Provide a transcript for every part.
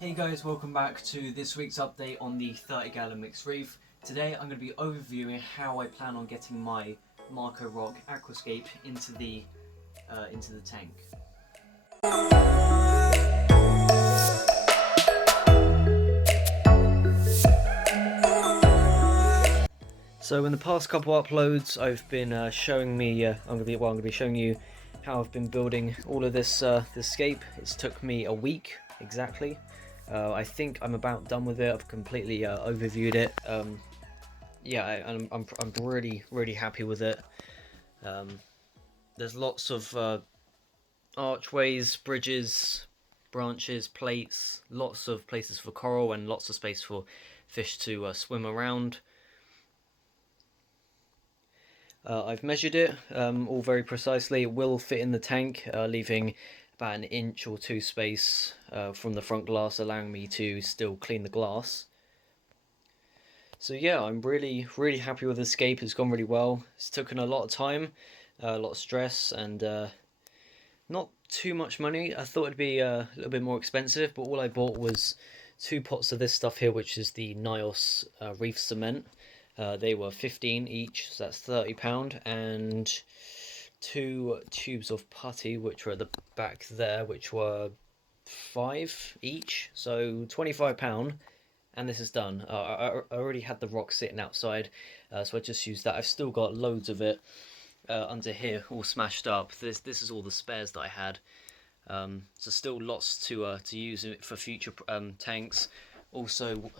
Hey guys, welcome back to this week's update on the 30-gallon mixed reef. Today I'm going to be overviewing how I plan on getting my Marco Rock aquascape into the tank. So in the past couple uploads, I've been showing me. I'm going to be showing you how I've been building all of this scape. It's took me a week exactly. I think I'm about done with it. I've completely overviewed it. Yeah, I'm really happy with it. There's lots of archways, bridges, branches, plates, lots of places for coral, and lots of space for fish to swim around. I've measured it all very precisely. It will fit in the tank, leaving about an inch or two space from the front glass, allowing me to still clean the glass. So yeah, I'm really happy with the escape. It's gone really well. It's taken a lot of time, a lot of stress, and not too much money. I thought it'd be a little bit more expensive, but all I bought was 2 pots of this stuff here, which is the Nios Reef cement. They were 15 each, so that's £30, and 2 tubes of putty, which were at the back there, which were 5 each, so £25. And this is done. I already had the rock sitting outside, so I just used that. I've still got loads of it under here, all smashed up. This is all the spares that I had. So still lots to use for future tanks. Also,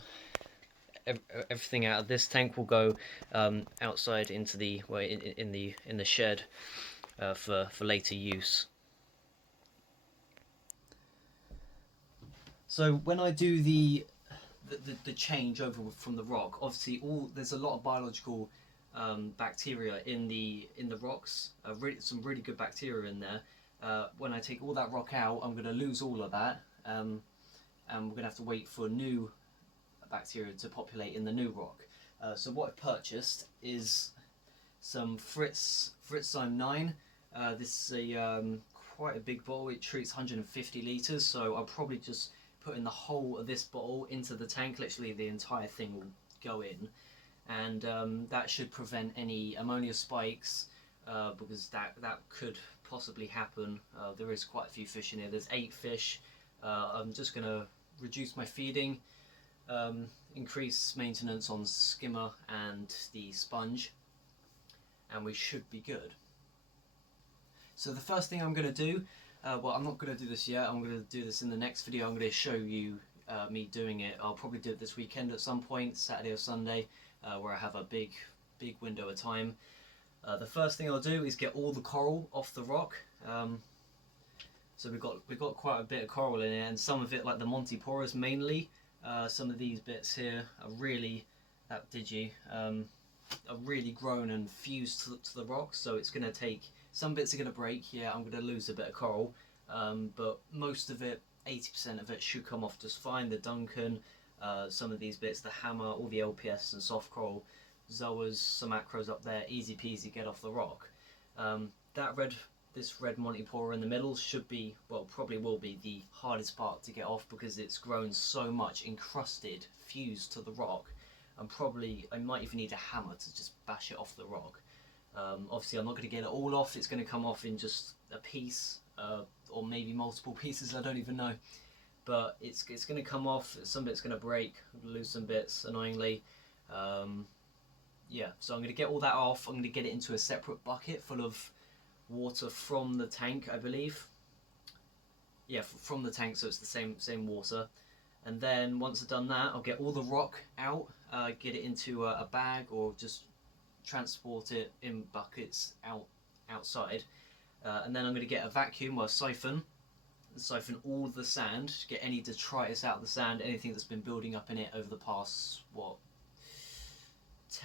everything out of this tank will go outside into the in the shed for later use. So when I do the change over from the rock, obviously there's a lot of biological bacteria in the rocks. Some really good bacteria in there. When I take all that rock out, I'm going to lose all of that, and we're going to have to wait for new bacteria to populate in the new rock. So what I've purchased is some Fritzzyme 9. This is quite a big bottle. It treats 150 litres, so I'll probably just putting the whole of this bottle into the tank. Literally the entire thing will go in, and that should prevent any ammonia spikes, because that could possibly happen. There is quite a few fish in here. There's 8 fish. I'm just going to reduce my feeding, increase maintenance on Skimmer and the sponge, and we should be good. So the first thing I'm going to do, well, I'm not going to do this yet. I'm going to do this in the next video. I'm going to show you me doing it. I'll probably do it this weekend at some point, Saturday or Sunday, where I have a big window of time. The first thing I'll do is get all the coral off the rock. So we've got quite a bit of coral in it, and some of it, like the Montiporas mainly. Some of these bits here are really are really grown and fused to the rock. So it's going to take. Some bits are going to break, yeah, I'm going to lose a bit of coral, but most of it, 80% of it, should come off just fine. The Duncan, some of these bits, the Hammer, all the LPS and soft coral, Zoas, some acros up there, easy peasy, get off the rock. This red Montipora in the middle should be, well, probably will be the hardest part to get off, because it's grown so much, encrusted, fused to the rock, and probably I might even need a hammer to just bash it off the rock. Obviously I'm not going to get it all off. It's going to come off in just a piece, or maybe multiple pieces, I don't even know, but it's going to come off. Some bits going to break, lose some bits annoyingly. Yeah, so I'm going to get all that off. I'm going to get it into a separate bucket full of water from the tank, I believe. Yeah, from the tank, so it's the same water. And then once I've done that, I'll get all the rock out, get it into a bag, or just transport it in buckets outside, and then I'm going to get a vacuum or a siphon all the sand, get any detritus out of the sand, anything that's been building up in it over the past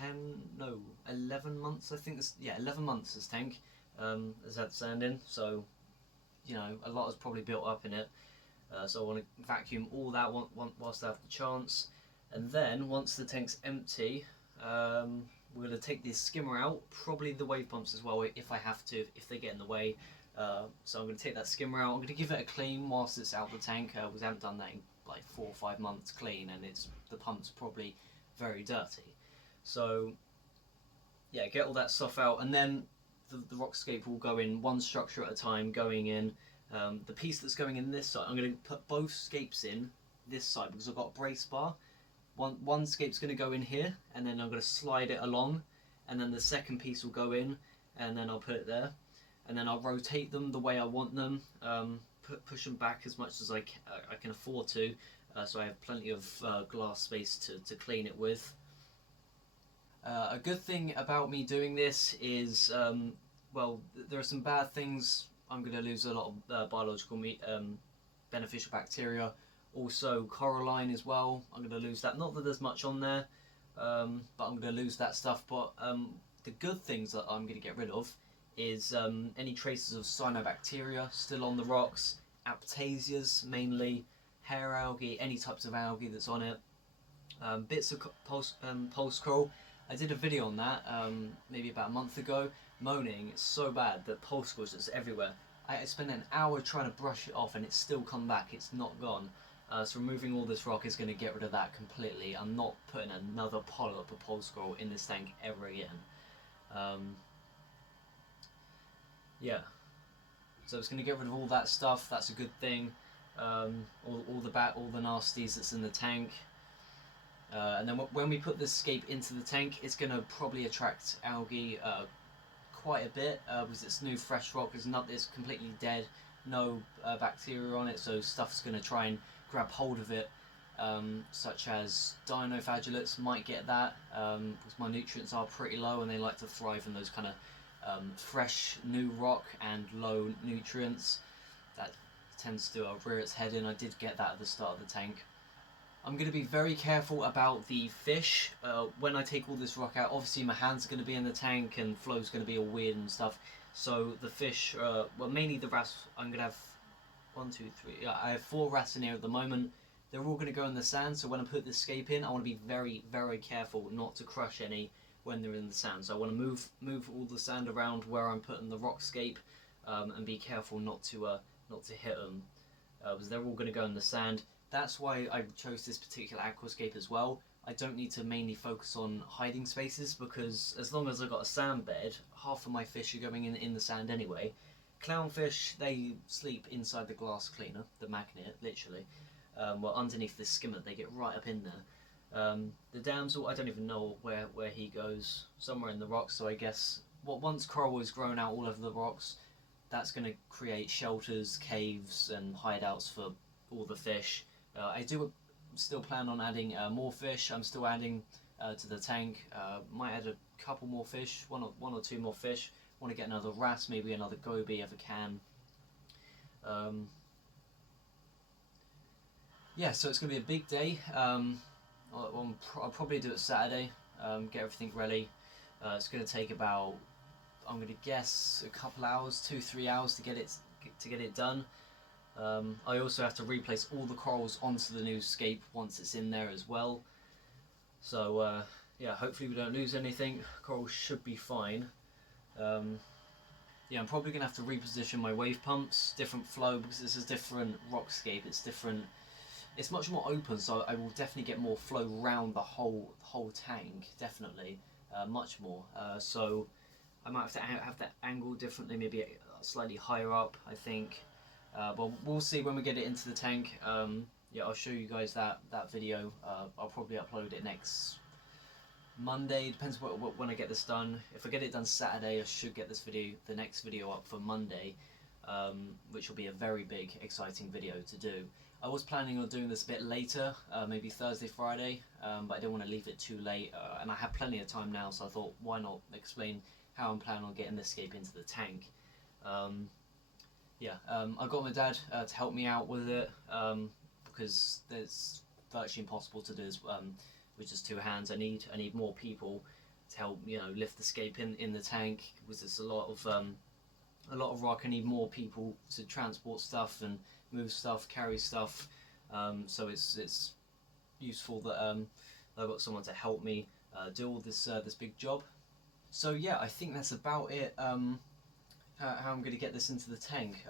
11 months, I think. 11 months this tank has had sand in, so you know, a lot has probably built up in it. So I want to vacuum all that whilst I have the chance, and then once the tank's empty, we're going to take this skimmer out, probably the wave pumps as well if I have to, if they get in the way. So I'm going to take that skimmer out. I'm going to give it a clean whilst it's out the tank, because I haven't done that in like 4 or 5 months clean, and the pump's probably very dirty. So yeah, get all that stuff out, and then the rock scape will go in one structure at a time, going in. The piece that's going in this side, I'm going to put both scapes in this side because I've got a brace bar. One scape's going to go in here, and then I'm going to slide it along, and then the second piece will go in, and then I'll put it there, and then I'll rotate them the way I want them, push them back as much as I can afford to, so I have plenty of glass space to clean it with. A good thing about me doing this is, well, there are some bad things. I'm going to lose a lot of biological beneficial bacteria. Also coralline as well, I'm going to lose that. Not that there's much on there, but I'm going to lose that stuff. But the good things that I'm going to get rid of is any traces of cyanobacteria still on the rocks, aphantasias mainly, hair algae, any types of algae that's on it, bits of pulse coral. I did a video on that maybe about a month ago, moaning it's so bad that pulse corals is everywhere. I spent an hour trying to brush it off and it's still come back, it's not gone. So removing all this rock is going to get rid of that completely. I'm not putting another polyp of pulse coral in this tank ever again. Yeah, so it's going to get rid of all that stuff, that's a good thing. All the nasties that's in the tank. And then when we put this scape into the tank, it's going to probably attract algae quite a bit because it's new fresh rock. It's completely dead, no bacteria on it, so stuff's going to try and grab hold of it, such as dinoflagellates might get that because my nutrients are pretty low and they like to thrive in those kind of fresh new rock and low nutrients. That tends to rear its head in. I did get that at the start of the tank. I'm going to be very careful about the fish when I take all this rock out. Obviously my hands are going to be in the tank and flow's going to be all weird and stuff. So the fish, well mainly the wrasse, I'm going to have 1, 2, 3, I have 4 wrasse in here at the moment. They're all going to go in the sand, so when I put this scape in, I want to be very, very careful not to crush any when they're in the sand. So I want to move all the sand around where I'm putting the rock scape and be careful not to hit them because they're all going to go in the sand. That's why I chose this particular aquascape as well. I don't need to mainly focus on hiding spaces because as long as I've got a sand bed, half of my fish are going in the sand anyway. Clownfish, they sleep inside the glass cleaner, the magnet, literally. Well, underneath the skimmer, they get right up in there. The damsel, I don't even know where he goes, somewhere in the rocks, so I guess once coral is grown out all over the rocks, that's going to create shelters, caves and hideouts for all the fish. I do still plan on adding more fish. I'm still adding to the tank. Might add a couple more fish, one or two more fish. Want to get another wrasse, maybe another goby if I can. Yeah, so it's going to be a big day. I'll probably do it Saturday, get everything ready. It's going to take about, I'm going to guess, a couple hours, 2-3 hours to get it done. I also have to replace all the corals onto the new scape once it's in there as well. So yeah, hopefully we don't lose anything. Corals should be fine. Yeah, I'm probably going to have to reposition my wave pumps, different flow, because this is different rock scape, it's different, it's much more open, so I will definitely get more flow around the whole tank, definitely, much more. So I might have that angle differently, maybe slightly higher up, I think. But we'll see when we get it into the tank. Yeah, I'll show you guys that video. I'll probably upload it next Monday, depends when I get this done. If I get it done Saturday, I should get the next video up for Monday, which will be a very big, exciting video to do. I was planning on doing this a bit later, maybe Thursday, Friday, but I didn't want to leave it too late, and I have plenty of time now, so I thought, why not explain how I'm planning on getting this scape into the tank. Yeah, I got my dad to help me out with it, because it's virtually impossible to do this with just 2 hands. I need more people to help, you know, lift the scape in the tank, because it's a lot of rock. I need more people to transport stuff and move stuff, carry stuff. So it's useful that I've got someone to help me do all this big job. So yeah, I think that's about it. How I'm going to get this into the tank.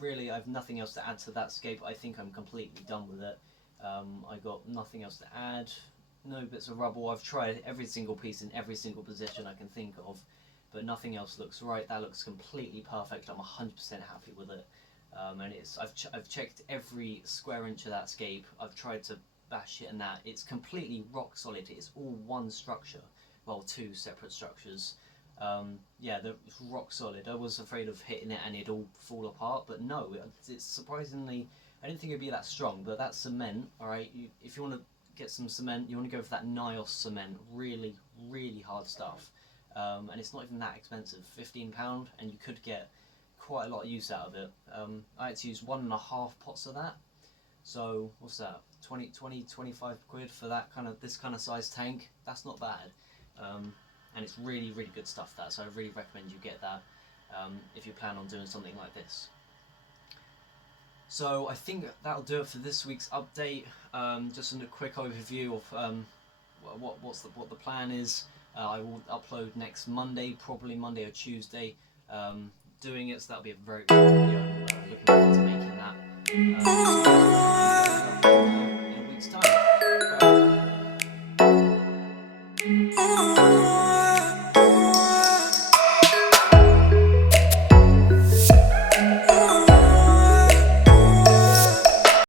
Really, I have nothing else to add to that scape. I think I'm completely done with it. I got nothing else to add, no bits of rubble. I've tried every single piece in every single position I can think of, but nothing else looks right. That looks completely perfect. I'm 100% happy with it. And I've checked every square inch of that scape. I've tried to bash it and that. It's completely rock solid. It's all one structure. Well, two separate structures. Yeah, it's rock solid. I was afraid of hitting it and it'd all fall apart, but no, it's surprisingly, I didn't think it'd be that strong. But that cement, alright, if you want to get some cement, you want to go for that Nios cement. Really, really hard stuff. And it's not even that expensive, £15, and you could get quite a lot of use out of it. I had to use 1.5 pots of that. So what's that? 25 quid for that this kind of size tank. That's not bad. And it's really, really good stuff, that. So I really recommend you get that if you plan on doing something like this. So I think that'll do it for this week's update. Just a quick overview of what the plan is. I will upload next Monday, probably Monday or Tuesday. Doing it, so that'll be a very good video. Looking forward to making that.